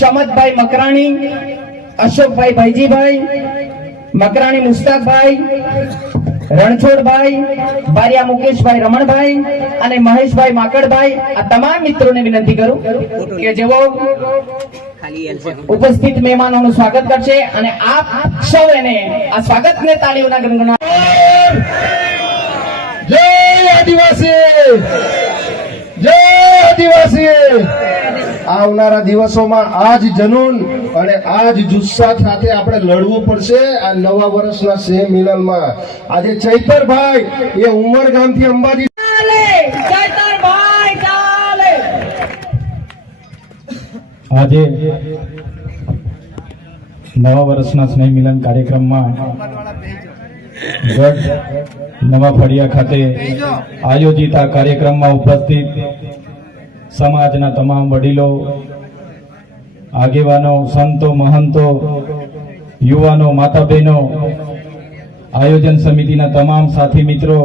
શમતભાઈ મકરાણી, અશોકભાઈ ભાઈજીભાઈ મકરાણી, મુસ્તાકભાઈ, રણછોડભાઈ, બારિયા મુકેશભાઈ રમણભાઈ અને મહેશભાઈ માકડભાઈ, આ તમામ મિત્રોને વિનંતી કરું કે જેઓ ઉપસ્થિત મહેમાનોનું સ્વાગત કરશે અને આપ સૌ એને આ સ્વાગતને તાળીઓના ગણગણાટ. જય આદિવાસી, જય આદિવાસી. આવનારા દિવસોમાં આજ જનૂન અને આજ જુસ્સા સાથે આપણે લડવું પડશે. આ નવા વર્ષના સ્નેહ મિલનમાં આજે ચૈતરભાઈ એ ઉમરગામથી અંબાજી આજે નવા વર્ષના સ્નેહ મિલન કાર્યક્રમમાં ગઢ નવા ફળિયા ખાતે આયોજિત આ કાર્યક્રમમાં ઉપસ્થિત સમાજના તમામ વડીલો, આગેવાનો, સંતો, મહંતો, યુવાનો, માતા બહેનો, આયોજન સમિતિના તમામ સાથી મિત્રો,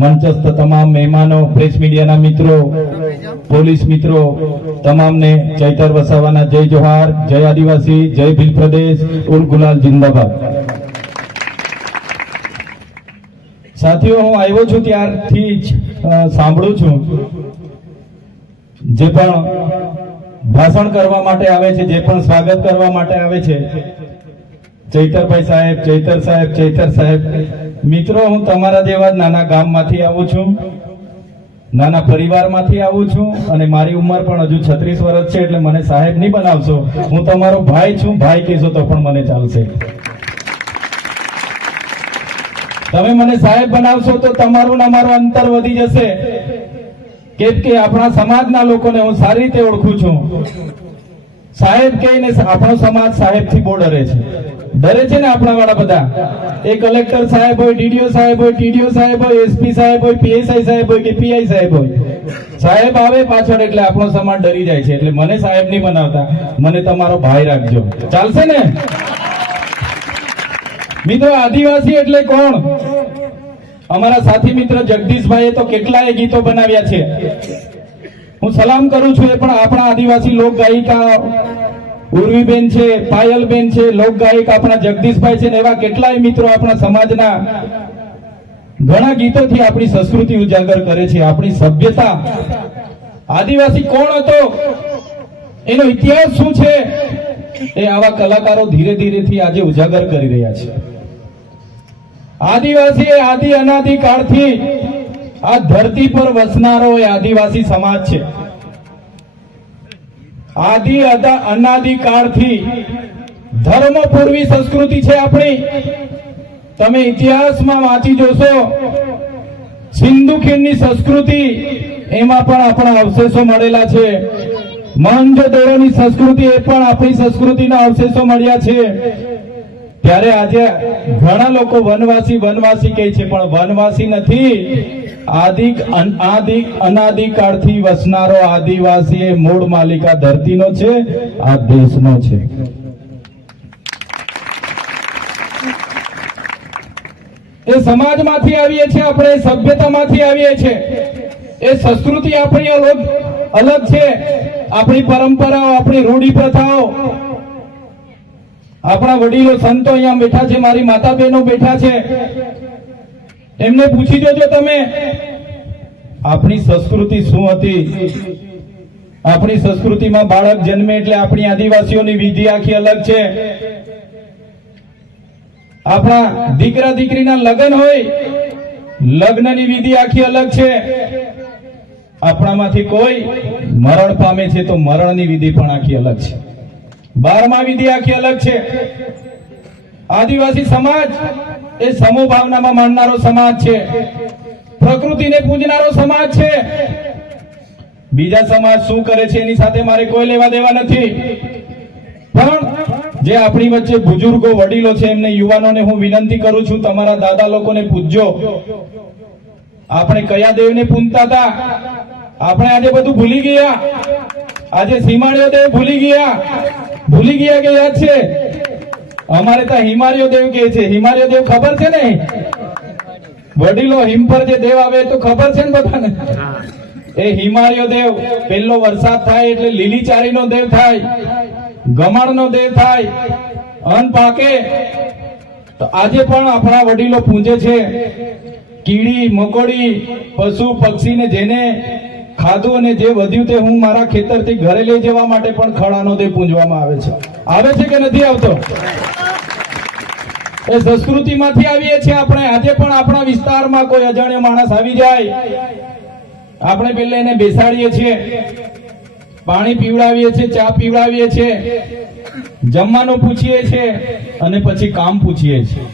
મંચસ્થ તમામ મહેમાનો, પ્રેસ મીડિયાના મિત્રો, પોલીસ મિત્રો, તમામને ચૈતર વસાવાના જય જોહાર, જય આદિવાસી, જય ભીલ પ્રદેશ, ઉલ ગુલાલ જિંદાબાદ. સાથીઓ, હું આવ્યો છું ત્યારથી જ સાંભળું છું જે પણ ભાષણ કરવા માટે આવે છે, જે પણ સ્વાગત કરવા માટે આવે છે, ચૈતરભાઈ સાહેબ, ચૈતર સાહેબ, ચૈતર સાહેબ. મિત્રો, હું તમારા જેવા જ નાના ગામમાંથી આવું છું, નાના પરિવારમાંથી આવું છું અને મારી ઉંમર પણ હજુ 36 વર્ષ છે, એટલે મને સાહેબ નહીં બનાવશો. હું તમારો ભાઈ છું, ભાઈ કહેશો તો પણ મને ચાલશે. તમે મને સાહેબ બનાવશો તો તમારું ને અમારું અંતર વધી જશે. કેમ કે આપણા સમાજના લોકોને હું સારી રીતે ઓળખું છું. સાહેબ કહીને આપણો સમાજ સાહેબથી બહુ ડરે છે. ડરે છે ને આપણા વાળા બધા. એ કલેક્ટર સાહેબ હોય, ડીડીઓ સાહેબ હોય, ટીડીઓ સાહેબ હોય, એસપી સાહેબ હોય, પીએસઆઈ સાહેબ હોય કે પીઆઈ સાહેબ હોય, સાહેબ આવે પાછળ એટલે આપણો સમાજ ડરી જાય છે. એટલે મને સાહેબ નહીં બનાવતા, મને તમારો ભાઈ રાખજો. ચાલશે ને મિત્રો? આદિવાસી એટલે કોણ? અમારા સાથી મિત્ર જગદીશભાઈએ તો કેટલાય ગીતો બનાવ્યા છે. હું સલામ કરું છું. એ પણ આપણા આદિવાસી લોક ગાયિકા ઉર્વીબેન છે, પાયલબેન છે, લોક ગાયક આપણા જગદીશભાઈ છે ને એવા કેટલાય મિત્રો આપણા સમાજના ઘણા ગીતોથી આપણી સંસ્કૃતિ ઉજાગર કરે છે, આપણી સભ્યતા. આદિવાસી કોણ હતો, એનો ઇતિહાસ શું છે, એ આવા કલાકારો ધીરે ધીરેથી આજે ઉજાગર કરી રહ્યા છે. આદિવાસી એ આદિ અનાદિ કાળથી આ ધરતી પર વસનારો એ આદિવાસી સમાજ છે. આદિ અનાદિ કાળથી ધર્મપૂર્વી સંસ્કૃતિ છે આપણી. તમે ઇતિહાસમાં વાંચી જોશો, સિંધુ ખીણની સંસ્કૃતિ, એમાં પણ આપણા અવશેષો મળેલા છે. મોહેંજો-દડોની સંસ્કૃતિ, એ પણ આપણી સંસ્કૃતિના અવશેષો મળ્યા છે. ત્યારે આજે ઘણા લોકો વનવાસી વનવાસી કહે છે, પણ વનવાસી નથી. અનાદિ કાળથી વસનારો આદિવાસી એ મૂળ માલિક આ ધરતીનો છે, આ દેશનો છે. એ સમાજમાંથી આવીએ છીએ આપણે, સભ્યતામાંથી આવીએ છીએ. એ સંસ્કૃતિ આપણી અલગ છે. આપણી પરંપરાઓ, આપણી રૂઢિ પ્રથાઓ, આપણા વડીલો સંતો અહીંયા બેઠા છે, મારી માતા બહેનો બેઠા છે, એમને પૂછી જોજો તમે આપણી સંસ્કૃતિ શું હતી. આપણી સંસ્કૃતિમાં બાળક જન્મે એટલે આપણી આદિવાસીઓની વિધિ આખી અલગ છે. આપણા દીકરા દીકરીના લગ્ન હોય, લગ્નની વિધિ આખી અલગ છે. આપણામાંથી કોઈ મરણ પામે છે તો મરણની વિધિ પણ આખી અલગ છે. 12મા વિધિ આખી અલગ છે. આદિવાસી સમાજ એ સમૂહ ભાવનામાં માનનારો સમાજ છે, પ્રકૃતિને પૂજનારો સમાજ છે. બીજા સમાજ શું કરે છે એની સાથે મારે કોઈ લેવા દેવા નથી, પણ જે આપણી વચ્ચે બુજુર્ગો વડીલો છે એમને યુવાનોને હું વિનંતી કરું છું, તમારા દાદા લોકોને પૂજજો. આપણે કયા દેવને પૂજતા હતા? આપણે આજે બધું ભૂલી ગયા. આજે સીમાળીઓ દેવ ભૂલી ગયા કે યાદ છે? અમારે ત્યાં હિમાલયો દેવ કે છે. હિમાલયો દેવ ખબર છે ને? વડીલો હિમ પર જે દેવ આવે તો ખબર છે ને બધાને? એ હિમાલયો દેવ પહેલો વરસાદ થાય એટલે લીલીચારીનો દેવ થાય. ગમાણનો દેહ થાય, અન્ન પાકે, તો આજે પણ આપણા વડીલો પૂજે છે. કીડી મકોડી પશુ પક્ષીને જેને ખાધું અને જે વધ્યું તે હું મારા ખેતરથી ઘરે લઈ જવા માટે પણ ખડાનો દેહ પૂજવામાં આવે છે કે નથી આવતો? એ સંસ્કૃતિમાંથી આવીએ છીએ આપણે. આજે પણ આપણા વિસ્તારમાં કોઈ અજાણ્યો માણસ આવી જાય, આપણે પેલા એને બેસાડીએ છીએ, પાણી પીવડાવીએ છીએ, ચા પીવડાવીએ છીએ, જમવાનું પૂછીએ છીએ અને પછી કામ પૂછીએ છીએ.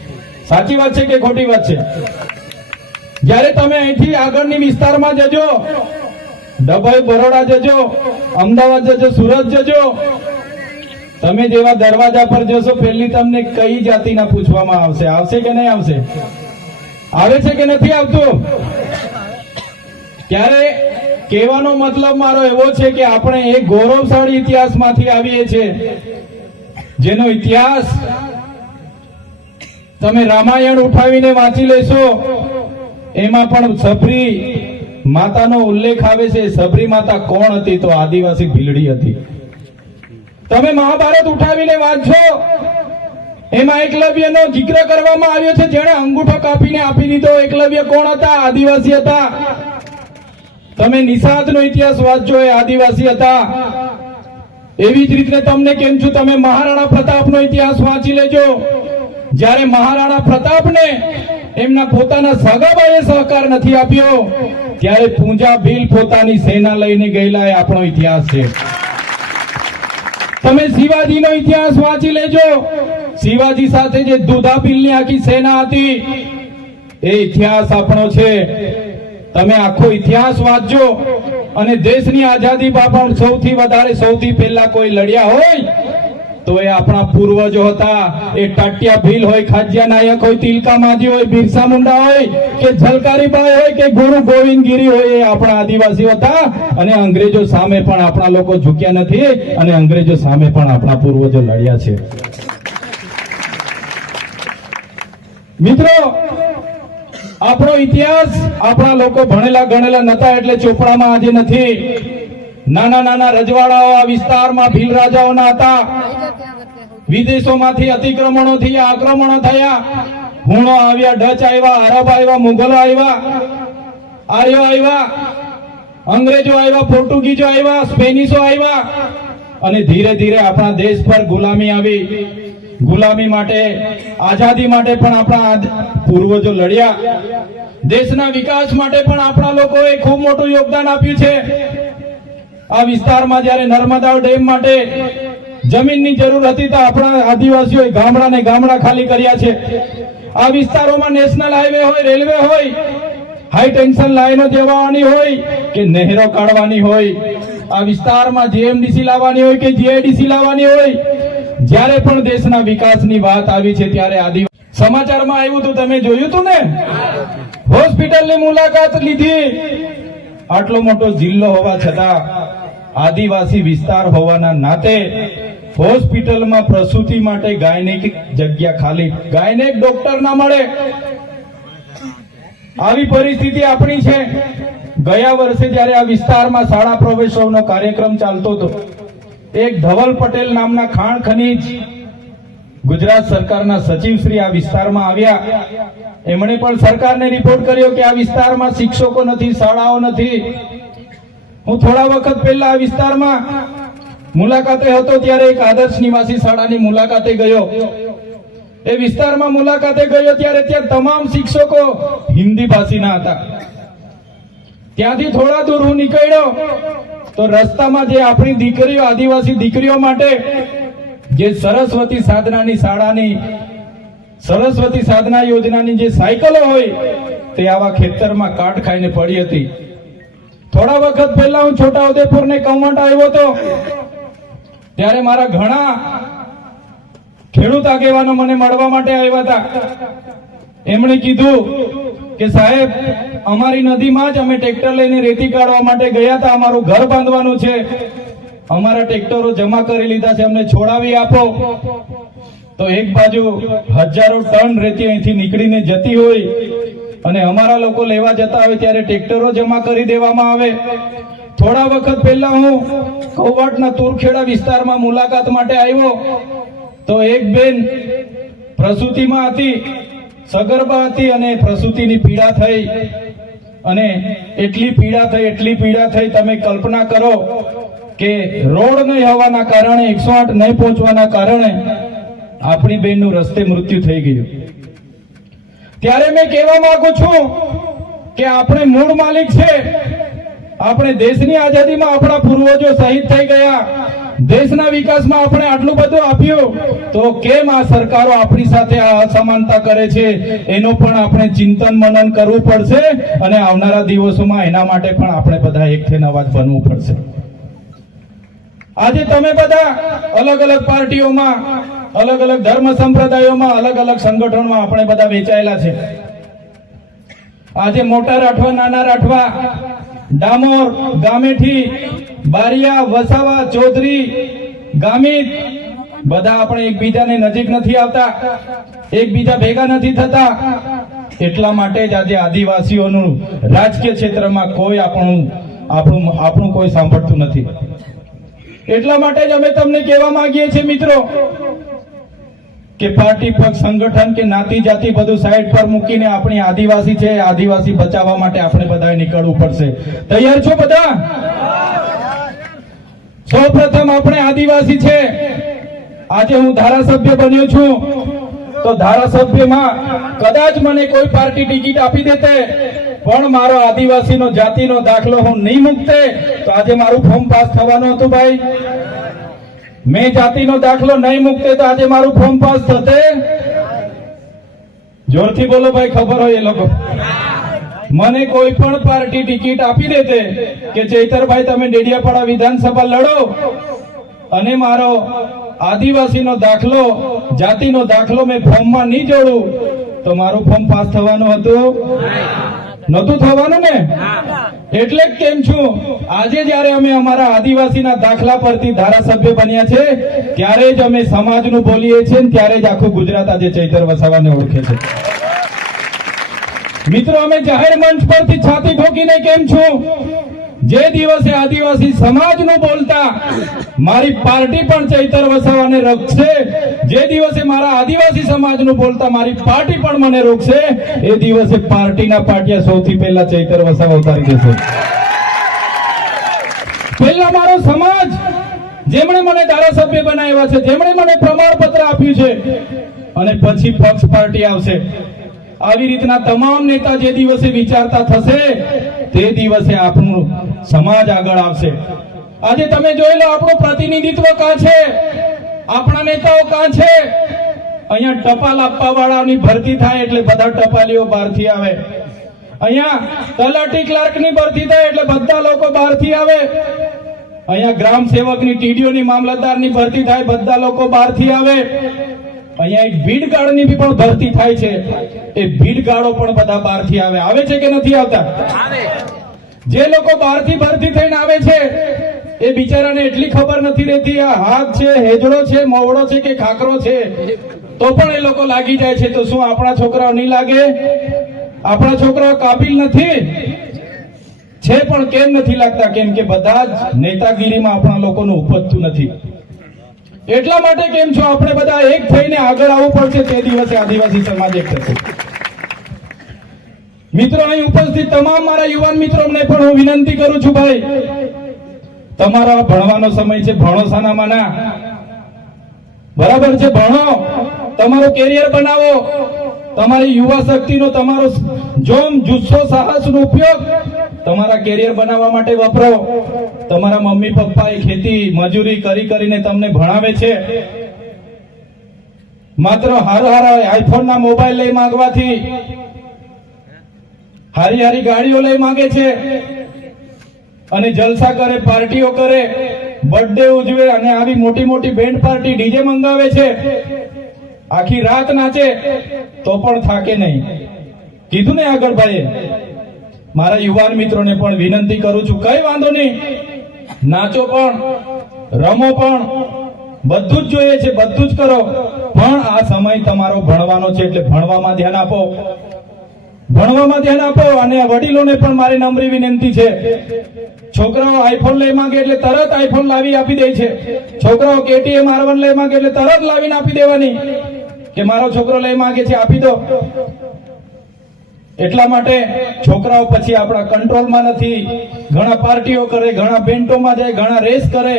સાચી વાત છે કે ખોટી વાત છે? જ્યારે તમે અહીંથી આગળની વિસ્તારમાં જજો, ડભોઈ બરોડા જજો, અમદાવાદ જજો, સુરત જજો, તમે જેવા દરવાજા પર જશો પહેલી તમને કઈ જાતિના પૂછવામાં આવશે? આવશે કે નહીં આવશે? આવે છે કે નથી આવતું? ત્યારે કહેવાનો મતલબ મારો એવો છે કે આપણે એક ગૌરવશાળી ઇતિહાસમાંથી આવીએ છીએ, જેનો ઇતિહાસ તમે રામાયણ ઉઠાવીને વાંચી લેશો, એમાં પણ સબરી માતાનો ઉલ્લેખ આવે છે. સબરી માતા કોણ હતી? તો આદિવાસી ભીલડી હતી. તમે મહાભારત ઉઠાવીને વાંચો, એમાં એકલવ્યનો જિક્ર કરવામાં આવ્યો છે, જેણે અંગૂઠો કાપીને આપી દીધો. એકલવ્ય કોણ હતા? આદિવાસી હતા. તમે નિષાદનો ઇતિહાસ વાંચો, એ આદિવાસી હતા. એવી જ રીતે તમને કેમ છું, તમે મહારાણા પ્રતાપનો ઇતિહાસ વાંચી લેજો. જ્યારે મહારાણા પ્રતાપને એમના પોતાના સગાભાઈએ સહકાર નથી આપ્યો, ત્યારે પૂંજા ભીલ પોતાની સેના લઈને ગયેલા, એ આપણો ઇતિહાસ છે. તમે શિવાજીનો ઇતિહાસ વાંચી લેજો. શિવાજી સાથે જે દુધાભીલની આખી સેના હતી, એ ઇતિહાસ આપણો છે. તમે આખો ઇતિહાસ વાંચજો અને દેશની આઝાદી બાબત સૌથી વધારે સૌથી પહેલા કોઈ લડ્યા હોય તો એ આપણા પૂર્વજો હતા. એ ટાટિયા ભીલ હોય, ખાજ્યા નાયક હોય, તિલકા માંઝી હોય, બિરસા મુંડા હોય કે ઝલકારીબાઈ હોય કે ગુરુ ગોવિંદગીરી હોય, એ આપણા આદિવાસીઓ હતા. અને અંગ્રેજો સામે પણ આપણા લોકો ઝૂક્યા નથી અને અંગ્રેજો સામે પણ આપણા પૂર્વજો લડ્યા છે. મિત્રો, આપણો ઇતિહાસ આપણા લોકો ભણેલા ગણેલા નતા એટલે ચોપડામાં આજે નથી. નાના નાના રજવાડાઓ આ વિસ્તારમાં ભીલ રાજાઓના હતા. વિદેશોમાંથી અતિક્રમણોથી આક્રમણો થયા. હુણો આવ્યા, ડચ આવ્યા, અરબ આવ્યા, મુગલો આવ્યા, આર્યો આવ્યા, અંગ્રેજો આવ્યા, પોર્ટુગીઝો આવ્યા, સ્પેનિશો આવ્યા અને ધીરે ધીરે આપણા દેશ પર ગુલામી આવી. ગુલામી માટે, આઝાદી માટે પણ આપણા પૂર્વજો લડ્યા. દેશના વિકાસ માટે પણ આપણા લોકોએ ખૂબ મોટું યોગદાન આપ્યું છે. આ વિસ્તારમાં જ્યારે નર્મદા ડેમ માટે જમીનની જરૂર હતી તો આપણા આદિવાસીઓએ ગામડા ખાલી કર્યા છે. આ વિસ્તારોમાં નેશનલ હાઈવે હોય, રેલવે હોય, હાઈ ટેન્શન લાઈનો દેવાની હોય કે નહેરો કાઢવાની હોય, આ વિસ્તારમાં જીએમડીસી લાવવાની હોય કે જીઆઈડીસી લાવવાની હોય, જ્યારે પણ દેશના વિકાસની વાત આવી છે ત્યારે આદિવાસી સમાચારમાં આવ્યું હતું, તમે જોયું હતું ને? હોસ્પિટલની મુલાકાત લીધી. આટલો મોટો જિલ્લો હોવા છતાં આદિવાસી વિસ્તાર હોવાના નાતે હોસ્પિટલમાં પ્રસૂતિ માટે ગાયનેક જગ્યા ખાલી, ગાયનેક ડોક્ટર ના મળે. આવી પરિસ્થિતિ આપણી છે. ગયા વર્ષે જ્યારે આ વિસ્તારમાં શાળા પ્રવેશોત્સવનો કાર્યક્રમ ચાલતો હતો, એક ધવલ પટેલ નામના ખાણ ખનીજ ગુજરાત સરકારના સચિવ શ્રી આ વિસ્તારમાં આવ્યા. એમણે પણ સરકારને રિપોર્ટ કર્યો કે આ વિસ્તારમાં શિક્ષકો નથી, શાળાઓ નથી. હું થોડા વખત પહેલા આ વિસ્તારમાં મુલાકાતે હતો ત્યારે એક આદર્શ નિવાસી શાળાની મુલાકાતે ગયો. એ વિસ્તારમાં મુલાકાતે ગયો ત્યારે ત્યાં તમામ શિક્ષકો હિન્દી ભાષીના હતા. ત્યાંથી થોડા દૂર હું નીકળ્યો તો રસ્તામાં જે આપણી દીકરીઓ, આદિવાસી દીકરીઓ માટે જે સરસ્વતી સાધનાની શાળાની, સરસ્વતી સાધના યોજનાની જે સાયકલો હોય તે આવા ખેતરમાં કાટ ખાઈને પડી હતી. થોડા વખત પહેલા હું છોટાઉદેપુર ને કવાંટ આવ્યો હતો ત્યારે મારા ઘણા ખેડૂત આગેવાનો મને મળવા માટે આવ્યા હતા. એમણે કીધું કે સાહેબ, અમારી નદીમાં જ અમે ટ્રેક્ટર લઈને રેતી કાઢવા માટે ગયા હતા, અમારું ઘર બાંધવાનું છે, અમારા ટ્રેક્ટરો જમા કરી લીધા છે, અમને છોડાવી આપો. તો એક બાજુ હજારો ટન રેતી અહીંથી નીકળીને જતી હોય અને અમારા લોકો લેવા જતા હોય ત્યારે ટ્રેક્ટરો જમા કરી દેવામાં આવે. થોડા વખત પહેલા હું કૌવાટના તુરખેડા વિસ્તારમાં મુલાકાત માટે આવ્યો તો એક બેન પ્રસૂતિમાં હતી, સગર્ભા હતી અને પ્રસૂતિની પીડા થઈ અને એટલી પીડા થઈ તમે કલ્પના કરો કે રોડ નહીં હોવાના કારણે 108 નહીં પહોંચવાના કારણે આપણી બેનનું રસ્તે મૃત્યુ થઈ ગયું. ત્યારે મેં કહેવા માંગુ છું કે આપણે મૂળ માલિક છે. આપણે દેશની આઝાદીમાં આપણા પૂર્વજો શહીદ થઈ ગયા, દેશના વિકાસમાં આપણે આટલું બધું આપ્યું, તો કેમ આ સરકારો આપણી સાથે આ અસમાનતા કરે છે? એનો પણ આપણે ચિંતન મનન કરવું પડશે અને આવનારા દિવસોમાં એના માટે પણ આપણે બધા એક થઈને અવાજ બનવું પડશે. આજે તમે બધા અલગ અલગ પાર્ટીઓમાં, અલગ અલગ ધર્મ સંપ્રદાયોમાં, અલગ અલગ સંગઠનોમાં આપણે બધા વેચાયેલા છે. આજે મોટા રાઠવા, નાના રાઠવા, ડામોર, ગામેઠી, બારિયા, વસાવા, ચૌધરી, ગામિત બધા આપણે એકબીજાને નજીક નથી આવતા, એકબીજા ભેગા નથી થતા. એટલા માટે જ આજે આદિવાસીઓનું રાજકીય ક્ષેત્રમાં કોઈ આપણું કોઈ સાંભળતું નથી. એટલા માટે જ અમે તમને કહેવા માંગીએ છીએ મિત્રો કે પાર્ટી, પક્ષ, સંગઠન કે નાતી જાતિ બધું સાઈડ પર મૂકીને આપણી આદિવાસી છે, આદિવાસી બચાવવા માટે આપણે બધાએ નીકળવું પડશે. તૈયાર છો બધા? સૌપ્રથમ આપણે આદિવાસી છે. આજે હું ધારાસભ્ય બન્યો છું તો ધારાસભ્યમાં કદાચ મને કોઈ પાર્ટી ટિકિટ આપી દેતે પણ મારો આદિવાસીનો જાતિનો દાખલો હું નહીં મૂકતે તો આજે મારું ફોર્મ પાસ થવાનું હતું ભાઈ. મેં જાતિનો દાખલો નહીં મૂકતે તો આજે મારું ફોર્મ પાસ થતે? જોરથી બોલો ભાઈ, ખબર હોય એ લોકો. મને કોઈ પણ પાર્ટી ટિકિટ આપી દેતે કે ચૈતરભાઈ તમે ડેડિયાપાડા વિધાનસભા લડો અને મારો આદિવાસીનો દાખલો, જાતિનો દાખલો મેં ફોર્મમાં નહીં જોડું તો મારું ફોર્મ પાસ થવાનું હતું? નતું થવાનું ને. એટલે જ કેમ છું, આજે જયારે અમે અમારા આદિવાસીના દાખલા પરથી ધારાસભ્ય બન્યા છે ત્યારે જ અમે સમાજનું બોલીએ છીએ, ત્યારે જ આખું ગુજરાત આજે ચૈતર વસાવાને ઓળખે છે. મિત્રો, અમે જાહેર મંચ પરથી છાતી ઠોકીને કેમ છું, જે દિવસે આદિવાસી સમાજનું બોલતા મારી પાર્ટી પણ ચૈતર વસાવાને રોકશે, જે દિવસે મારા આદિવાસી સમાજનું બોલતા મારી પાર્ટી પણ મને રોકશે, એ દિવસે પાર્ટીના પાટિયા સૌથી પહેલા ચૈતર વસાવા ઉતારી દેશે. પહેલા મારો સમાજ, જેમણે મને ધારાસભ્ય બનાવ્યા છે, જેમણે મને પ્રમાણપત્ર આપ્યું છે, અને પછી પક્ષ પાર્ટી આવશે. આવી રીતના તમામ નેતા જે દિવસે વિચારતા થશે તે દિવસે આપણું સમાજ આગળ આવશે. આજે તમે જોઈ લો, આપણું પ્રતિનિધિત્વ કાં છે, આપણા નેતાઓ કાં છે? અહીંયા ટપાલ આપવા વાળાની ભરતી થાય એટલે બધા ટપાલીઓ બહારથી આવે. અહીંયા તલાટી ક્લાર્કની ભરતી થાય એટલે બધા લોકો બહારથી આવે. અહીંયા ગ્રામ સેવકની, ટીડીઓની, મામલતદારની ભરતી થાય, બધા લોકો બહારથી આવે. અહીંયા એક ભીડગાળની પણ ભરતી થાય છે, એ ભીડગાળો પણ બધા બહારથી આવે. આવે છે કે નથી આવતા? જે લોકો બહારથી ભરતી થઈને આવે છે એ બિચારાને એટલી ખબર નથી રહેતી આ હાથ છે, હેજડો છે, મોવડો છે કે ખાકરો છે, તો પણ એ લોકો લાગી જાય છે. તો શું આપણા છોકરાઓ નહીં લાગે? આપણા છોકરાઓ કાબિલ નથી છે, પણ કેમ નથી લાગતા? કેમ કે બધા જ નેતાગીરીમાં આપણા લોકોનું ઉપજતું નથી. એટલા માટે કેમ છો, આપણે બધા એક થઈને આગળ આવવું પડશે, તે દિવસે આદિવાસી સમાજ એક થશે. મિત્રો, અહીં ઉપસ્થિત તમામ મારા યુવાન મિત્રોને પણ હું વિનંતી કરું છું, ભાઈ તમારા ભણવાનો સમય છે, ભણો સાનામાના, બરાબર છે, ભણો, તમારું કેરિયર બનાવો, તમારી યુવા શક્તિનો, તમારો જોમ, જુસ્સો, સાહસનો ઉપયોગ તમારા કેરિયર બનાવવા માટે વપરો. તમારા મમ્મી પપ્પાએ ખેતી મજૂરી કરીને તમને ભણાવે છે. માત્ર હારા આઈફોન ના મોબાઈલ લઈ માંગવાથી, હારી ગાડીઓ લઈ માંગે છે અને જલસા કરે, પાર્ટીઓ કરે, બર્થડે ઉજવે અને આવી મોટી મોટી બેન્ડ પાર્ટી, ડીજે મંગાવે છે, આખી રાત નાચે તો પણ થાકે નહીં. કીધું ને આગળ ભાઈએ. મારા યુવાન મિત્રોને પણ વિનંતી કરું છું, કઈ વાંધો નહીં, નાચો પણ, રમો પણ, બધું જ જોઈએ છે, બધું જ કરો, પણ આ સમય તમારો ભણવાનો છે એટલે ભણવામાં ધ્યાન આપો. ભણવામાં ધ્યાન આપો. અને વડીલોને પણ મારી નમ્ર વિનંતી છે, છોકરાઓ આઈફોન લઈ માંગે એટલે તરત આઈફોન લાવી આપી દે છે. છોકરાઓ KTM R1 લઈ માંગે એટલે તરત લાવીને આપી દેવાની કે મારો છોકરો લઈ માંગે છે આપી દો. એટલા માટે છોકરાઓ પછી આપણા કંટ્રોલમાં નથી. ઘણા પાર્ટીઓ કરે, ઘણા બેન્ટોમાં જાય, ઘણા રેસ કરે,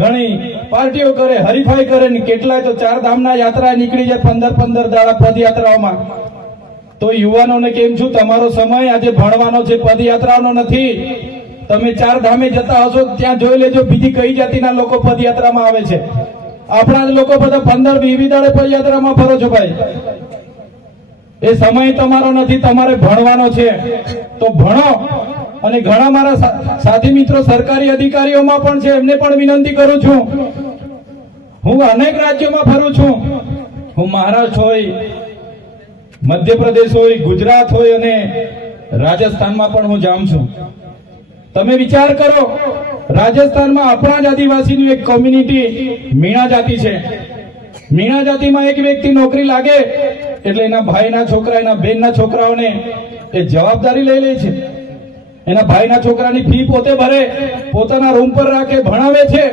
ઘણી પાર્ટીઓ કરે, હરીફાઈ કરે ને કેટલાય તો 4 ધામના યાત્રા નીકળી જાય 15 દાડા પદયાત્રાઓમાં. તો યુવાનોને કેમ છું, તમારો સમય આજે ભણવાનો છે, પદયાત્રાનો નથી. તમે 4 ધામે જતા હશો ત્યાં જોઈ લેજો બીજી કઈ જાતિના લોકો પદયાત્રામાં આવે છે. આપણા જ લોકો બધા 15-20 દાડે પદયાત્રામાં ફરો છો ભાઈ. એ સમય તમારો નથી, તમારે ભણવાનો છે. તો ભણો. અને ઘણા મારા સાથી મિત્રો સરકારી અધિકારીઓમાં પણ છે, એમને પણ વિનંતી કરું છું. હું અનેક રાજ્યોમાં ફરું છું. હું મહારાષ્ટ્ર હોય, મધ્યપ્રદેશ હોય, ગુજરાત હોય અને રાજસ્થાનમાં પણ હું જાઉં છું. તમે વિચાર કરો, રાજસ્થાનમાં આપણા જ આદિવાસીની એક કોમ્યુનિટી મીણા જાતિ છે. મીણા જાતિમાં એક વ્યક્તિ નોકરી લાગે એટલે એના ભાઈના છોકરા, એના બહેનના છોકરાઓને એ જવાબદારી લઈ લે છે. એના ભાઈના છોકરાની ફી પોતે ભરે, પોતાના રૂમ પર રાખે, ભણાવે છે.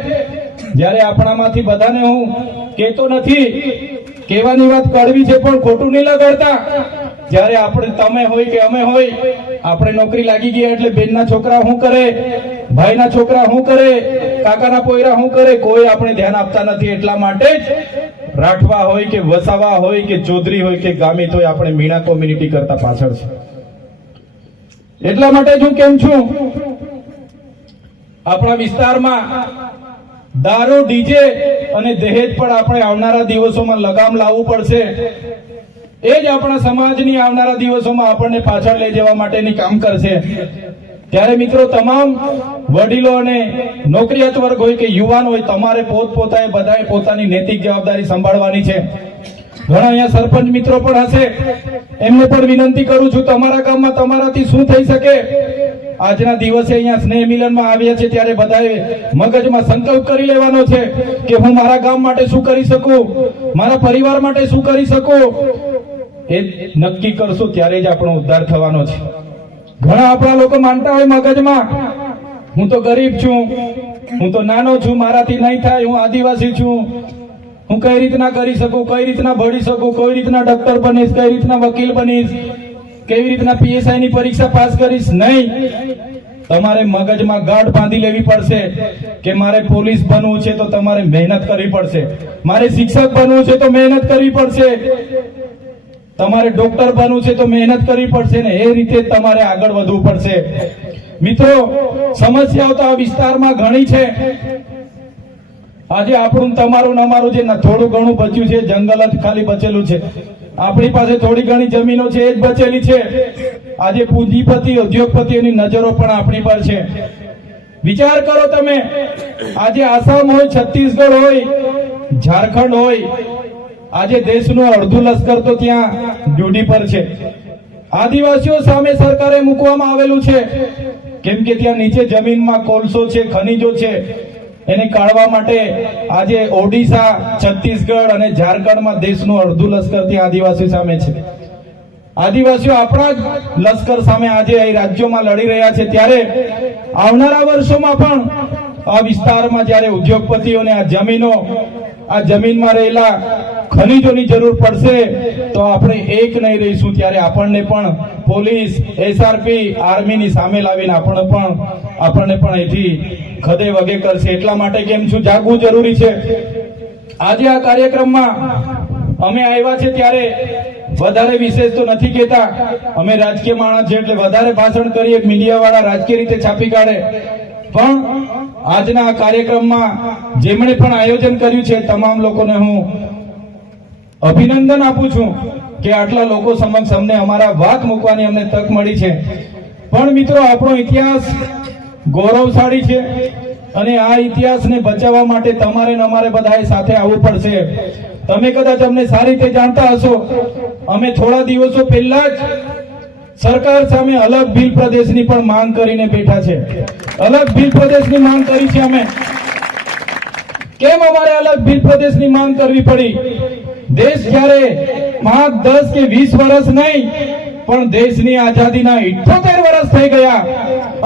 જ્યારે આપણામાંથી બધાને હું કહેતો નથી, કહેવાની વાત કડવી છે પણ ખોટું નહીં લગાડતા. જ્યારે આપણે તમે હોય કે અમે હોય, આપણે નોકરી લાગી ગયા એટલે બેનના છોકરા શું કરે, ભાઈના છોકરા શું કરે, કાકાના પોયરા શું કરે, કોઈ આપણે ધ્યાન આપતા નથી. એટલા માટે જ રાઠવા હોય કે વસાવા હોય કે ચૌધરી હોય કે ગામિત હોય, આપણે મીણા કોમ્યુનિટી કરતા પાછળ છે. એટલા માટે જ હું કેમ છું, આપણા વિસ્તારમાં દારૂ, ડીજે અને દહેજ પર આપણે આવનારા દિવસોમાં લગામ લાવવું પડશે. એ જ આપણા સમાજની આવનારા દિવસોમાં આપણને પાછળ લઈ જવા માટેની કામ કરશે. ત્યારે મિત્રો, તમામ વડીલો અને નોકરિયાત વર્ગ હોય કે યુવાન હોય, તમારે પોતપોતાએ બધાએ પોતાની નૈતિક જવાબદારી સંભાળવાની છે. ઘણા અહીંયા સરપંચ મિત્રો પણ હશે, એમને પણ વિનંતી કરું છું, તમારા ગામમાં તમારાથી શું થઈ શકે. આજના દિવસે અહીંયા સ્નેહ મિલનમાં આવ્યા છે ત્યારે બધાએ મગજમાં સંકલ્પ કરી લેવાનો છે કે હું મારા ગામ માટે શું કરી શકું, મારા પરિવાર માટે શું કરી શકું. એ નક્કી કરશો ત્યારે જ આપણો ઉદ્ધાર થવાનો છે. ઘણા આપણા લોકો માનતા હોય મગજમાં, હું તો ગરીબ છું, હું તો નાનો છું, મારાથી નહીં થાય, હું આદિવાસી છું, હું કઈ રીતના કરી શકું, કઈ રીતના ભણી શકું, કઈ રીતના ડોક્ટર બનીશ, કઈ રીતના વકીલ બનીશ, કેવી રીતના PSI ની પરીક્ષા પાસ કરીશ. નહીં, તમારે મગજમાં ગાંઠ બાંધી લેવી પડશે કે મારે પોલીસ બનવું છે તો તમારે મહેનત કરવી પડશે, મારે શિક્ષક બનવું છે તો મહેનત કરવી પડશે, તમારે ડોક્ટર બનવું છે તો મહેનત કરવી પડશે ને એ રીતે તમારે આગળ વધવું પડશે. મિત્રો, સમસ્યાઓ તો આ વિસ્તારમાં ઘણી છે. આજે આપણું તમારું અમારું જે થોડું ઘણું બચ્યું છે, જંગલ જ ખાલી બચેલું છે. આપણી પાસે થોડી ઘણી જમીનો છે, એ જ બચેલી છે. આજે પૂંજીપતિ, ઉદ્યોગપતિઓની નજરો પણ આપણી પર છે. વિચાર કરો તમે, આજે આસામ હોય, છત્તીસગઢ હોય, ઝારખંડ હોય, આજે દેશનું અડધું લશ્કર તો ત્યાં ડ્યુટી પર છે. આદિવાસીઓ સામે સરકારે મૂકવામાં આવેલું છે, કેમ કે ત્યાં નીચે જમીનમાં કોલસો છે, ખનીજો છે. એને કાઢવા માટે આજે ઓડિશા, છત્તીસગઢ અને ઝારખંડમાં દેશનું અડધું લશ્કર ત્યાં આદિવાસીઓ સામે છે. આદિવાસીઓ આપણા જ લશ્કર સામે આજે અહીં રાજ્યોમાં લડી રહ્યા છે. ત્યારે આવનારા વર્ષોમાં પણ આ વિસ્તારમાં જ્યારે ઉદ્યોગપતિઓને આ જમીનમાં રહેલા ખનીજોની જરૂર પડશે તો આપણે એક નહીં રહીશું. ત્યારે આપણને પણ પોલીસ, SRP, આર્મીની સામે લાવીને આપણને પણ અહીંથી ખદે વગે કરશે. એટલા માટે કેમ છું, જાગવું જરૂરી છે. આજે આ કાર્યક્રમમાં અમે આવ્યા છે ત્યારે વધારે વિશેષ તો નથી કહેતા, અમે રાજકીય માણસ છે એટલે વધારે ભાષણ કરીએ, મીડિયા વાળા રાજકીય રીતે છાપી કાઢે. પણ આજના આ કાર્યક્રમમાં જેમણે પણ આયોજન કર્યું છે તમામ લોકોને હું અભિનંદન આપું છું કે આટલા લોકો સમક્ષ અમને અમારા વાત મૂકવાની અમને તક મળી છે. પણ મિત્રો, આપણો ઇતિહાસ ગૌરવશાળી છે અને આ ઇતિહાસને બચાવવા માટે તમારે ને અમારે બધાએ સાથે આવવું પડશે. તમે કદાચ અમને સારી રીતે જાણતા હશો, અમે થોડા દિવસો પહેલા જ સરકાર સામે અલગ ભીલ પ્રદેશની પણ માંગ કરીને બેઠા છે. અલગ ભીલ પ્રદેશની માંગ કરી છે અમે. કેમ અમારે અલગ ભીલ પ્રદેશની માંગ કરવી પડી? દેશ જ્યારે 5, 10 કે 20 વર્ષ નહીં પણ દેશની આઝાદીના 78 વર્ષ થઈ ગયા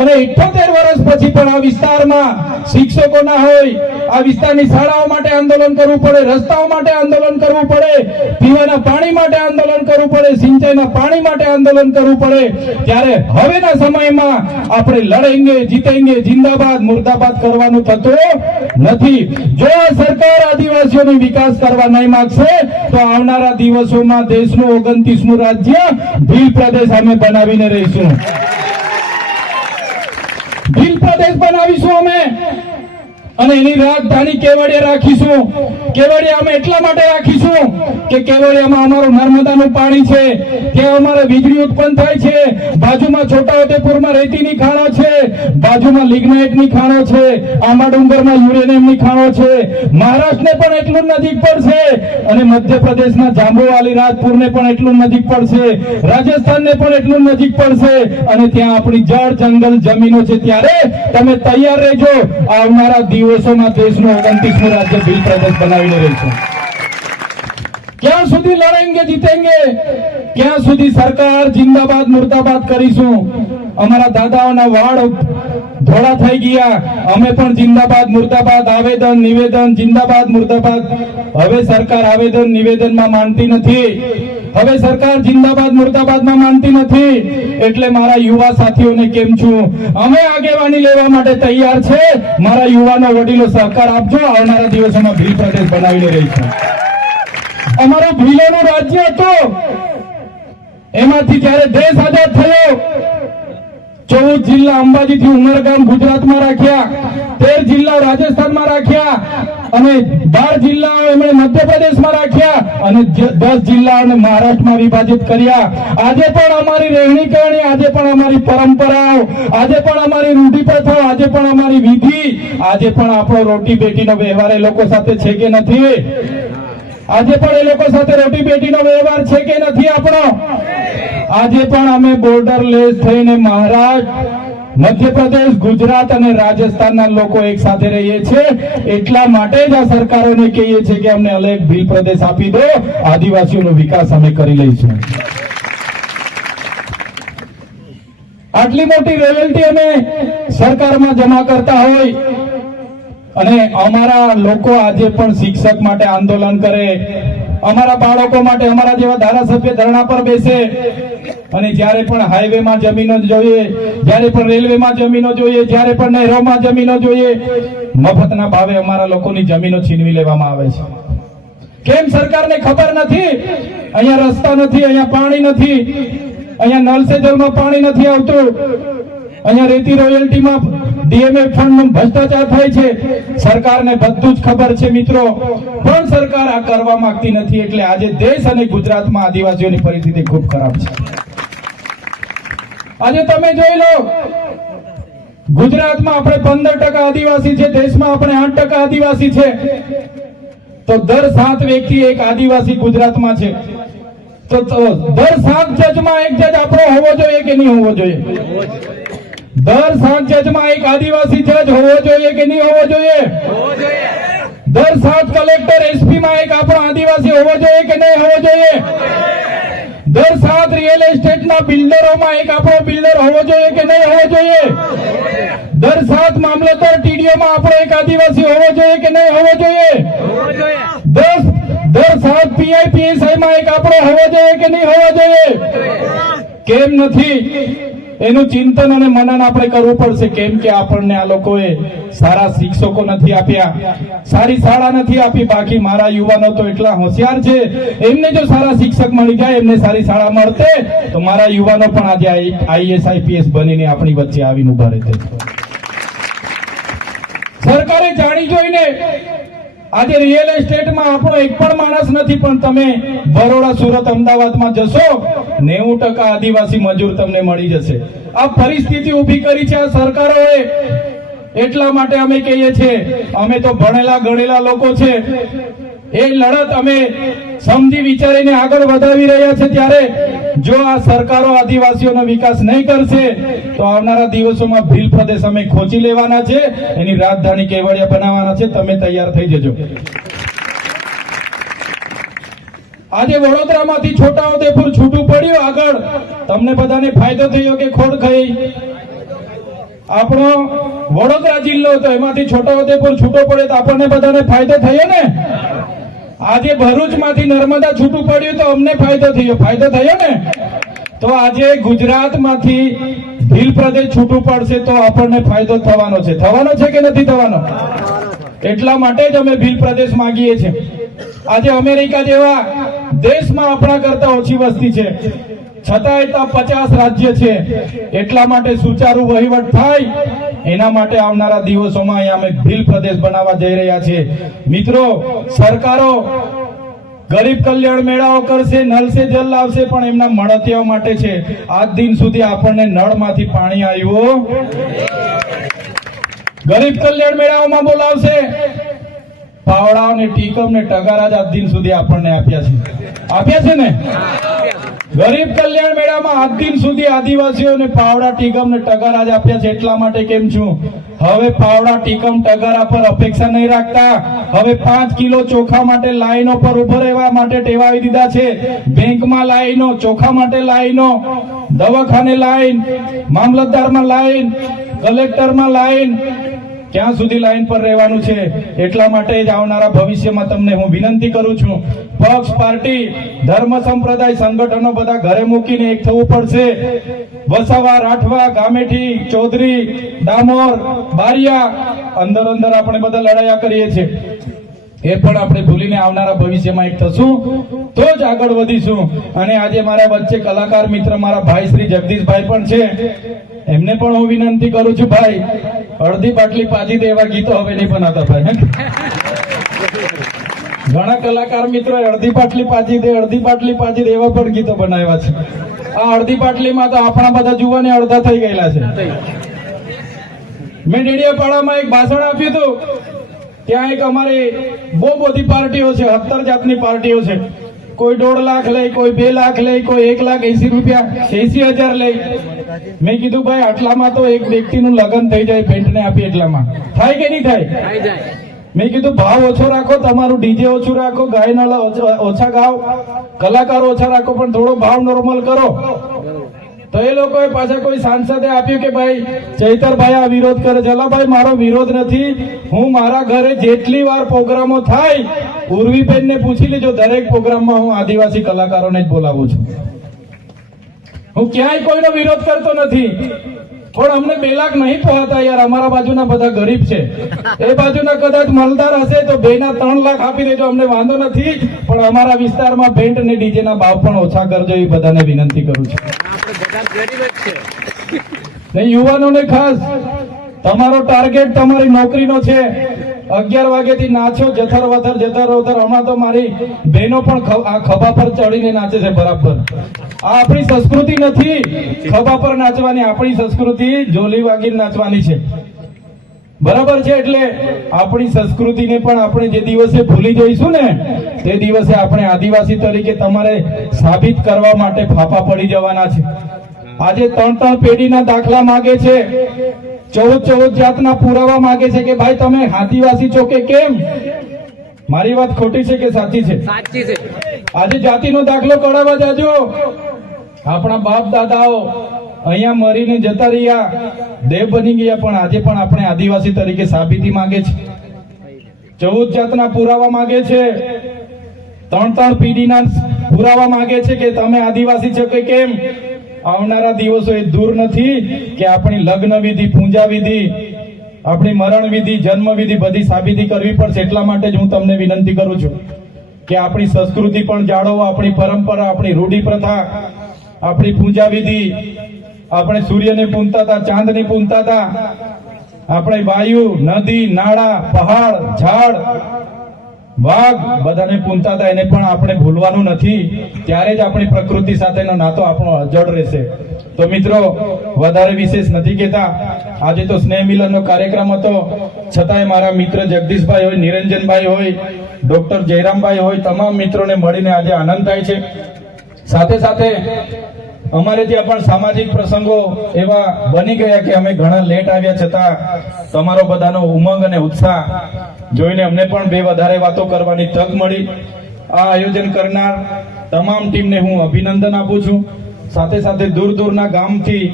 અને 78 વર્ષ પછી પણ આ વિસ્તારમાં શિક્ષકો ના હોય, આ વિસ્તારની શાળાઓ માટે આંદોલન કરવું પડે, રસ્તાઓ માટે આંદોલન કરવું પડે, પીવાના પાણી માટે આંદોલન કરવું પડે, સિંચાઈના પાણી માટે આંદોલન કરવું પડે, ત્યારે હવેના સમયમાં આપણે લડેંગે જીતેંગે જિંદાબાદ મુર્દાબાદ કરવાનું થતું નથી. જો આ સરકાર આદિવાસીઓનો વિકાસ કરવા નહીં માંગશે તો આવનારા દિવસોમાં દેશનું 29મું રાજ્ય ભીલ પ્રદેશ અમે બનાવીને રહીશું. ભીલ પ્રદેશ બનાવીશું અમે અને એની રાજધાની કેવડિયા રાખીશું. કેવડિયા અમે એટલા માટે રાખીશું કે કેવડિયામાં અમારું નર્મદાનું પાણી છે, ત્યાં અમારે વીજળી ઉત્પન્ન થાય છે, બાજુમાં છોટાઉદેપુરમાં રેતીની ખાણો છે, બાજુમાં લિગ્નાઇટની ખાણો છે, આંબા ડુંગરમાં યુરેનિયમની ખાણો છે, મહારાષ્ટ્રને પણ એટલું નજીક પડશે અને મધ્યપ્રદેશના જાંબુવાલી રાજપુરને પણ એટલું નજીક પડશે, રાજસ્થાનને પણ એટલું નજીક પડશે અને ત્યાં આપણી જળ જંગલ જમીનો છે. ત્યારે તમે તૈયાર રહેજો, આવનારા દિવસોમાં દેશનું 29મું રાજ્ય ભીલ પ્રદેશ બનાવીને રહીશું. ક્યાં સુધી લડેંગે જીતેંગે, ક્યાં સુધી સરકાર જિંદાબાદ મુર્દાબાદ કરીશું. અમારા દાદાઓના વાળ ધોળા થઈ ગયા, અમે પણ જિંદાબાદ મુર્દાબાદ, આવેદન નિવેદન જિંદાબાદ મુર્દાબાદ. હવે સરકાર આવેદન નિવેદનમાં માનતી નથી, હવે સરકાર જિંદાબાદ મુર્દાબાદમાં માનતી નથી. એટલે મારા યુવા સાથીઓને કેમ છું, અમે આગેવાની લેવા માટે તૈયાર છે. મારા યુવાનો વડીલો સહકાર આપજો, આવનારા દિવસોમાં ભીલ પ્રદેશ બનાવીને રહીશું. અમારું ભીલોનું રાજ્ય હતું, એમાંથી જયારે દેશ આઝાદ થયો 14 જિલ્લા અંબાજીથી ઉમરગામ ગુજરાતમાં રાખ્યા, 13 જિલ્લાઓ રાજસ્થાનમાં રાખ્યા અને 12 જિલ્લાઓ એમણે મધ્યપ્રદેશમાં રાખ્યા અને 10 જિલ્લાઓને મહારાષ્ટ્રમાં વિભાજિત કર્યા. આજે પણ અમારી રહેણી કરણી, આજે પણ અમારી પરંપરાઓ, આજે પણ અમારી રૂઢિ પ્રથાઓ, આજે પણ અમારી વિધિ, આજે પણ આપણો રોટી બેટીનો વ્યવહાર એ લોકો સાથે છે કે નથી? આજે પણ એ લોકો સાથે રોટી બેટીનો વ્યવહાર છે કે નથી આપણો? આજે પણ અમે બોર્ડરલેસ થઈને મહારાષ્ટ્ર, મધ્યપ્રદેશ, ગુજરાત અને રાજસ્થાનના લોકો એક સાથે રહીએ છીએ. એટલા માટે જ આ સરકારોને કહીએ છીએ કે અમને અલગ ભીલ પ્રદેશ આપી દો, આદિવાસીઓનો વિકાસ અમે કરી લઈશું. આટલી મોટી રોયલ્ટી અમે સરકારમાં જમા કરતા હોય અને અમારા લોકો આજે પણ શિક્ષક માટે આંદોલન કરે, અમારા બાળકો માટે અમારા જેવા ધારાસભ્ય ધરણા પર બેસે અને જ્યારે પણ હાઈવેમાં જમીનો જોઈએ, જ્યારે પણ રેલવેમાં જમીનો જોઈએ, જ્યારે પણ નહેરોમાં જમીનો જોઈએ, મફતના ભાવે અમારા લોકોની જમીનો છીનવી લેવામાં આવે છે. કેમ સરકારને ખબર નથી? અહીંયા રસ્તા નથી, અહીંયા પાણી નથી, અહીંયા નળ સે જલમાં પાણી નથી આવતું, અહીંયા રેતી રોયલ્ટીમાં ડીએમએફ ફંડનો ભ્રષ્ટાચાર થાય છે. સરકારને બધું જ ખબર છે મિત્રો, પણ સરકાર આ કરવા માંગતી નથી. એટલે આજે દેશ અને ગુજરાતમાં આદિવાસીઓની પરિસ્થિતિ ખૂબ ખરાબ છે. આજે તમે જોઈ લો, ગુજરાતમાં આપણે 15% આદિવાસી છે, દેશમાં આપણે 8% આદિવાસી છે, તો દર 7 વ્યક્તિ એક આદિવાસી ગુજરાતમાં છે. તો દર 7 જજમાં એક જજ આપણો હોવો જોઈએ કે નહીં હોવો જોઈએ? દર 7 જજમાં એક આદિવાસી જજ હોવો જોઈએ કે નહીં હોવો જોઈએ? દર 7 કલેક્ટર એસપી માં એક આપણો આદિવાસી હોવો જોઈએ કે નહીં હોવો જોઈએ? દર 7 રિયલ એસ્ટેટના બિલ્ડરોમાં એક આપણો બિલ્ડર હોવો જોઈએ કે નહીં હોવો જોઈએ? દર 7 મામલતદાર ટીડીઓમાં આપણો એક આદિવાસી હોવો જોઈએ કે નહીં હોવો જોઈએ? દર 7 પીઆઈ પીએસઆઈ માં એક આપણો હોવો જોઈએ કે નહીં હોવો જોઈએ? કેમ નથી? એનું ચિંતન અને મનન આપણે કરવું પડશે. કેમ કે આપણને આ લોકોએ સારા શિક્ષકો નથી આપ્યા, સારી શાળા નથી આપી. બાકી મારા યુવાનો તો એટલા હોશિયાર છે, એમને જો સારા શિક્ષક મળી જાય, એમને સારી શાળા મળતે, તો મારા યુવાનો પણ આજે આઈએસ આઈપીએસ બનીને આપણી વચ્ચે આવીને ઉભા રહેતે. સરકારે જાણી જોઈને આજે રિયલ એસ્ટેટમાં આપણો એક પણ માણસ નથી, પણ તમે બરોડા, સુરત, અમદાવાદમાં જશો 90% આદિવાસી મજૂર તમને મળી જશે. આ પરિસ્થિતિ ઉભી કરી છે આ સરકારોએ. એટલા માટે અમે કહીએ છીએ, અમે તો ભણેલા ગણેલા લોકો છે, એ લડત અમે સમજી વિચારીને આગળ વધાવી રહ્યા છે. ત્યારે જો આ સરકારો આદિવાસીઓનો વિકાસ નહીં કરશે તો આવનારા દિવસોમાં ભીલ પ્રદેશ અમે ખોચી લેવાના છે, એની રાજધાની કેવડિયા બનાવવાના છે. તમે તૈયાર થઈ જજો. આજે વડોદરામાંથી છોટાઉદેપુર છૂટું પડ્યું, આગળ તમે અમને બધાને ફાયદો થયો કે ખોટ ખાઈ? આપણો વડોદરા જિલ્લો હતો, એમાંથી છોટાઉદેપુર છૂટો પડે તો આપણને બધાને ફાયદો થયો ને? આજે ભરૂચમાંથી નર્મદા છૂટું પડ્યું તો અમને ફાયદો થયો ને? તો આજે ગુજરાતમાંથી ભીલ પ્રદેશ છૂટું પડશે તો આપણને ફાયદો થવાનો છે કે નથી થવાનો? એટલા માટે જ અમે ભીલ પ્રદેશ માંગીએ છીએ. આજે અમેરિકા જેવા દેશમાં આપણા કરતા ઓછી વસ્તી છે, છતાંય 50 રાજ્ય છે. એટલા માટે સુચારુ વહીવટ થાય એના માટે આવનારા દિવસોમાં અહીંયા અમે ભીલ પ્રદેશ બનાવવા જઈ રહ્યા છીએ. મિત્રો, સરકારો ગરીબ કલ્યાણ મેળાઓ કરશે, નલ સે જલ લાવશે, પણ એમના મળતિયાઓ માટે છે. આજ દિન સુધી આપણને નળમાંથી પાણી આવ્યું. ગરીબ કલ્યાણ મેળાઓમાં બોલાવશે, પાવડા ને ટીકમ ને ટગારા જ આજ દિન સુધી આપણને આપ્યા છે ને? ગરીબ કલ્યાણ મેળામાં આજ દિન સુધી આદિવાસીઓને પાવડા ટીકમ ને ટગારા જ આપ્યા છે. એટલા માટે કેમ છું, હવે પાવડા ટીકમ ટગારા પર અપેક્ષા નહીં રાખતા. હવે 5 કિલો ચોખા માટે લાઈનો પર ઉભો રહેવા માટે ટેવાવી દીધા છે. બેંકમાં લાઈનો, ચોખા માટે લાઈનો, દવાખાને લાઈન, મામલતદારમાં લાઈન, કલેક્ટરમાં લાઈન, ક્યાં સુધી લાઈન પર રહેવાનું છે? એટલા માટે જ આવનારા ભવિષ્યમાં તમને હું વિનંતી કરું છું, પક્ષ, પાર્ટી, ધર્મ, સંપ્રદાય, સંગઠનો બધા ઘરે મૂકીને એક થવું પડશે. વસાવા, રાઠવા, ગામેઠી, ચૌધરી, ડામોર, બારિયા, અંદર આપણે બધા લડાયા કરીએ છીએ. એ પણ આપણે ભૂલીને આવનારા ભવિષ્યમાં એક થશું તો જ આગળ વધીશું. અને આજે મારા વચ્ચે કલાકાર મિત્ર મારા ભાઈ શ્રી જગદીશભાઈ પણ છે. એમને પણ હું વિનંતી કરું છું, ભાઈ, અડધી બાટલી પાજી દે એવા ગીતો હવે નહીં બનાવતા ભાઈ. ઘણા કલાકાર મિત્રો અડધી બાટલી પાજી દે, અડધી બાટલી પાજી દે એવા પણ ગીતો બનાવ્યા છે. આ અડધી બાટલીમાં તો આપણા બધા જુવાને અડધા થઈ ગયેલા છે. મેં ડેડિયાપાડામાં એક ભાષણ આપ્યું હતું. ત્યાં એક અમારી બહુ બધી પાર્ટીઓ છે, 17 જાતની પાર્ટીઓ છે. કોઈ 1.5 લાખ લે, કોઈ 2 લાખ લે, કોઈ 1,80,000 લે. મેં કીધું ભાઈ આટલામાં તો એક વ્યક્તિનું લગ્ન થઈ જાય, પેન્ટને આપી એટલામાં. થાય કે નહીં થાય? મેં કીધું ભાવ ઓછો રાખો, તમારું ડીજે ઓછું રાખો, ગાયન ઓછા ગાઓ, કલાકારો ઓછા રાખો, પણ થોડો ભાવ નોર્મલ કરો. તો એ લોકોએ પાછા કોઈ સાંસદે આપ્યું કે ભાઈ ચૈતરભાઈ આ વિરોધ કરે છે. ભાઈ મારો વિરોધ નથી. હું મારા ઘરે જેટલી વાર પ્રોગ્રામો થાય, ઉર્વીબેનને પૂછી લેજો, દરેક પ્રોગ્રામમાં હું આદિવાસી કલાકારોને જ બોલાવું છું. હું ક્યાંય કોઈનો વિરોધ કરતો નથી, પણ અમને 2 લાખ નહીં પહોંચતા યાર. અમારા બાજુના બધા ગરીબ છે, એ બાજુના કદાચ મલદાર હશે તો 2 ના 3 લાખ આપી દેજો, અમને વાંધો નથી. પણ અમારા વિસ્તારમાં બેન્ડ અને ડીજે ના ભાવ પણ ઓછા કરજો, એ બધાને વિનંતી કરું છું. યુવાનોને ખાસ, તમારો ટાર્ગેટ તમારી નોકરીનો છે. 11 વાગ્યાથી નાચો, જથર વથર. હમણાં તો મારી બહેનો પણ આ ખભા પર ચડીને નાચે છે બરાબર. આ આપણી સંસ્કૃતિ નથી ખભા પર નાચવાની, આપણી સંસ્કૃતિ ઢોલી વાગીને નાચવાની છે. બરાબર છે? એટલે આપણી સંસ્કૃતિને પણ આપણે જે દિવસે ભૂલી જઈશું ને, તે દિવસે આપણે આદિવાસી તરીકે તમારે સાબિત કરવા માટે ફાફા પડી જવાના છે. આજે 3 પેઢીના દાખલા માંગે છે, 14 જાતના પુરાવા માંગે છે કે ભાઈ તમે આદિવાસી છો કે કેમ? મારી વાત ખોટી છે કે સાચી છે? સાચી છે. આજે જાતિનો દાખલો કઢાવવા જાજો. આપણા બાપ દાદાઓ અહીંયા મરીને જતા રહ્યા, દેવ બની ગયા, પણ આજે પણ આપણે આદિવાસી તરીકે સાબિતી માંગે છે. 14 જાતના પુરાવા માંગે છે, 3 પેઢીના પુરાવા માંગે છે કે તમે આદિવાસી છો કે કેમ? આવનારા દિવસો એ દૂર નથી કે આપણી લગ્ન વિધિ, પૂજા વિધિ, આપણી મરણ વિધિ, જન્મ વિધિ બધી સાબિતી કરવી પડશે. એટલા માટે જ હું તમને વિનંતી કરું છું કે આપણી સંસ્કૃતિ પણ જાળવો, આપણી પરંપરા, આપણી રૂઢી પ્રથા, આપણી પૂજા વિધિ. આપણે સૂર્યને પૂંજતા હતા, ચાંદને પૂંજતા હતા, આપણે વાયુ, નદી, નાળા, પહાડ, ઝાડ, વાઘ બધાને પૂંજતા હતા. એને પણ આપણે ભૂલવાનું નથી. ત્યારે જ આપણી પ્રકૃતિ સાથેનો નાતો આપણો અજોડ રહેશે. તો મિત્રો, વધારે વિશેષ નથી કહેતા. આજે તો સ્નેહ મિલનનો કાર્યક્રમ હતો, છતાંય મારા મિત્ર જગદીશભાઈ હોય, નિરંજનભાઈ હોય, ડોક્ટર જયરામભાઈ હોય, તમામ મિત્રોને મળીને આજે આનંદ થાય છે. સાથે સાથે અમારે ત્યાં પણ સામાજિક પ્રસંગો એવા બની ગયા કે અમે ઘણા લેટ આવ્યા, છતાં તમારો બધાનો ઉમંગ અને ઉત્સાહ જોઈને અમને પણ વધારે વાતો કરવાની તક મળી. આ આયોજન કરનાર તમામ ટીમને હું અભિનંદન આપું છું. સાથે સાથે દૂર દૂરના ગામથી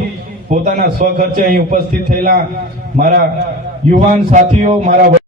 પોતાના સ્વખર્ચે અહીં ઉપસ્થિત થયેલા મારા યુવાન સાથીઓ, મારા